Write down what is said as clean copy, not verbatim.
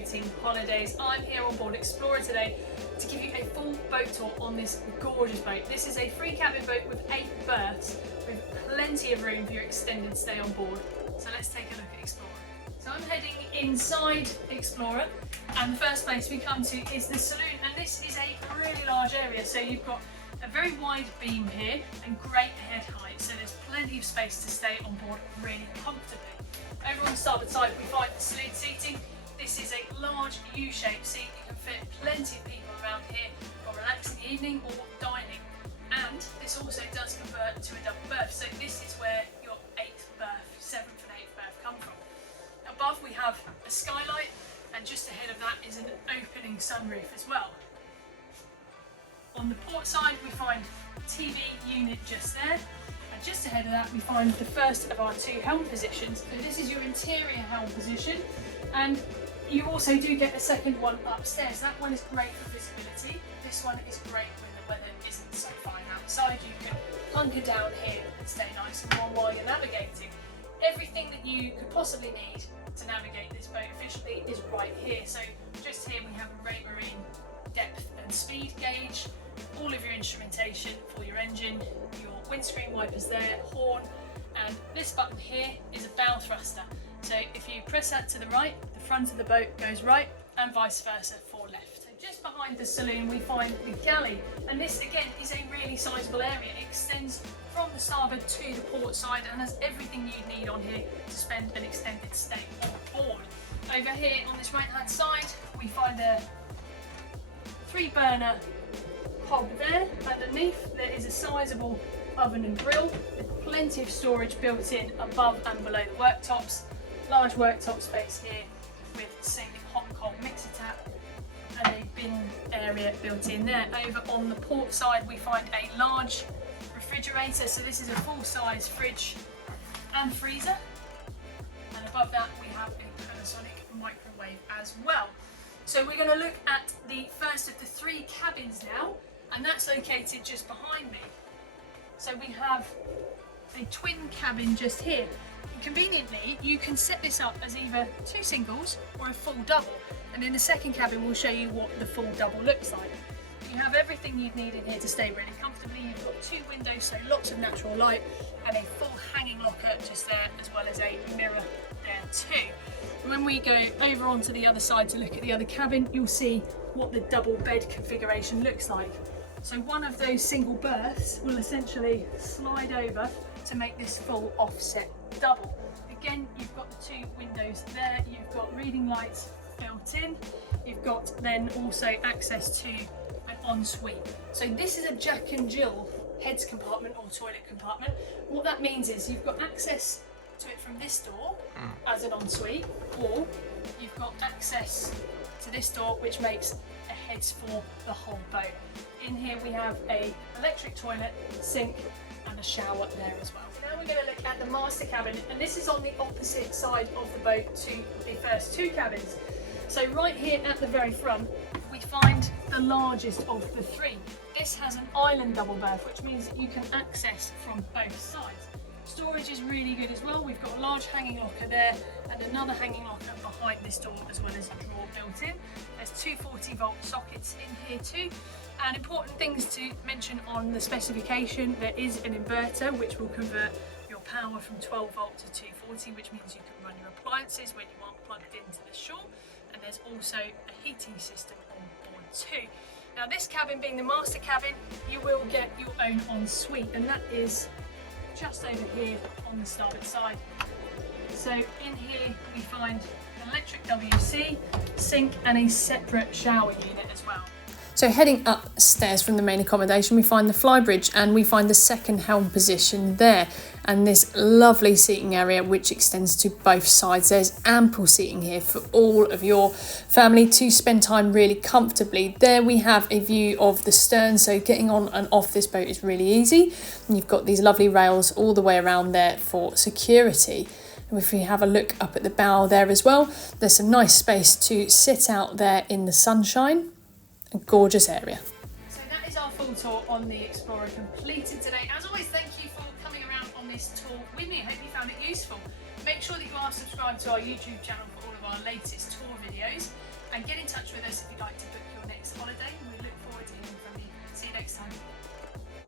Boating Holidays. I'm here on board Explorer today to give you a full boat tour on this gorgeous boat. This is a 3 cabin boat with 8 berths with plenty of room for your extended stay on board. So let's take a look at Explorer. So I'm heading inside Explorer, and the first place we come to is the saloon, and this is a really large area. So you've got a very wide beam here and great head height, so there's plenty of space to stay on board really comfortably. Over on the starboard side we find the saloon seating. This is a large U-shaped seat. You can fit plenty of people around here for relaxing evening or dining, and this also does convert to a double berth, so this is where your 8th berth, 7th and 8th berth come from. Above we have a skylight, and just ahead of that is an opening sunroof as well. On the port side we find a TV unit just there, and just ahead of that we find the first of our 2 helm positions. So this is your interior helm position, and you also do get a second one upstairs. That one is great for visibility. This one is great when the weather isn't so fine outside. You can hunker down here and stay nice and warm while you're navigating. Everything that you could possibly need to navigate this boat efficiently is right here. So just here we have a Raymarine depth and speed gauge, all of your instrumentation for your engine, your windscreen wipers there, horn, and this button here is a bow thruster. So if you press that to the right, the front of the boat goes right, and vice versa for left. So just behind the saloon we find the galley, and this again is a really sizable area. It extends from the starboard to the port side and has everything you need on here to spend an extended stay on board. Over here on this right hand side we find a 3-burner hob there. Underneath there is a sizable oven and grill with plenty of storage built in above and below the worktops. Large worktop space here with sink, hot and cold mixer tap, and a bin area built in there. Over on the port side we find a large refrigerator, so this is a full-size fridge and freezer, and above that we have a Panasonic microwave as well. So we're going to look at the first of the 3 cabins now, and that's located just behind me. So we have a twin cabin just here. Conveniently, you can set this up as either 2 singles or a full double, and in the second cabin we'll show you what the full double looks like. You have everything you'd need in here to stay really comfortably. You've got 2 windows, so lots of natural light, and a full hanging locker just there, as well as a mirror there too. When we go over onto the other side to look at the other cabin, you'll see what the double bed configuration looks like. So one of those single berths will essentially slide over to make this full offset double. Again, you've got the 2 windows there, you've got reading lights built in, you've got then also access to an ensuite. So this is a Jack and Jill heads compartment or toilet compartment. What that means is you've got access to it from this door as an ensuite, or you've got access to this door which makes a heads for the whole boat. In here we have a electric toilet, sink, and a shower there as well. So now we're going to look at the master cabin, and this is on the opposite side of the boat to the first 2 cabins. So right here at the very front we find the largest of the 3. This has an island double berth, which means that you can access from both sides. Storage is really good as well. We've got a large hanging locker there and another hanging locker behind this door, as well as a drawer built in. There's 2 40-volt sockets in here too. And important things to mention on the specification: there is an inverter which will convert your power from 12 volt to 240, which means you can run your appliances when you aren't plugged into the shore. And there's also a heating system on board too. Now this cabin being the master cabin, you will get your own ensuite, and that is just over here on the starboard side. So in here we find an electric WC, sink, and a separate shower unit as well. So heading upstairs from the main accommodation we find the Flybridge, and we find the second helm position there, and this lovely seating area which extends to both sides. There's ample seating here for all of your family to spend time really comfortably. There we have a view of the stern, so getting on and off this boat is really easy, and you've got these lovely rails all the way around there for security. And if we have a look up at the bow there as well, there's some nice space to sit out there in the sunshine. A gorgeous area. So that is our full tour on the Explorer completed today. As always, thank you for coming around on this tour with me. I hope you found it useful. Make sure that you are subscribed to our YouTube channel for all of our latest tour videos. and get in touch with us if you'd like to book your next holiday. We look forward to hearing from you. See you next time.